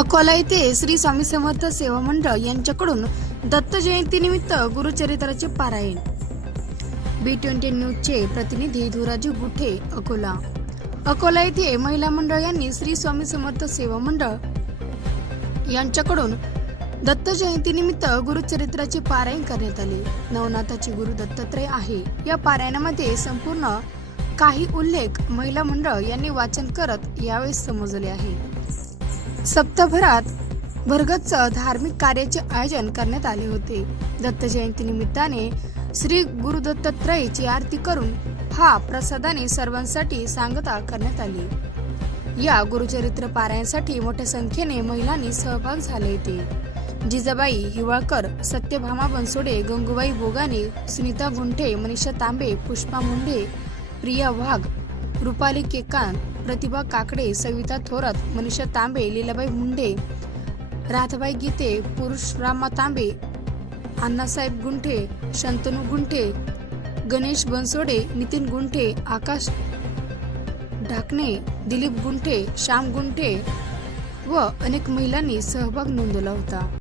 अकोला येथे श्री स्वामी समर्थ सेवा मंडळ यांच्याकडून दत्त जयंतीनिमित्त गुरुचरित्राचे पारायण। B20 न्यूजचे प्रतिनिधी धुराजी गुठे, अकोला। अकोला येथे महिला मंडळ यांनी श्री स्वामी समर्थ सेवा मंडळ यांच्याकडून दत्त जयंतीनिमित्त गुरुचरित्राचे पारायण करण्यात आले। नवनाथाचे गुरु दत्तात्रय आहे। या पारायणामध्ये संपूर्ण काही उल्लेख महिला मंडळ यांनी वाचन करत यावेळेस समजले आहे। सप्ताहभरात भरगच्च धार्मिक कार्याचे आयोजन करण्यात आले होते। दत्त जयंती निमित्ताने श्री गुरु दत्तात्रयाची आरती करून हा प्रसादाने सर्वांसाठी सांगता करण्यात आली। या गुरुचरित्र पारायणासाठी मोठ्या संख्येने महिलांनी सहभाग झाले होते। जिजाबाई हिवाळकर, सत्यभामा बनसोडे, गंगूबाई बोगाने, सुनीता गुंठे, मनीषा तांबे, पुष्पा मुंडे, प्रिया वाघ, रुपाली केकान, प्रतिभा काकडे, सविता थोरात, मनीषा तांबे, लीलाबाई मुंडे, राधाबाई गीते, पुरुषरामा तांबे, अण्णासाहेब गुंठे, शंतनू गुंठे, गणेश बनसोडे, नितीन गुंठे, आकाश ढाकणे, दिलीप गुंठे, श्याम गुंठे व अनेक महिलांनी सहभाग नोंदवला होता।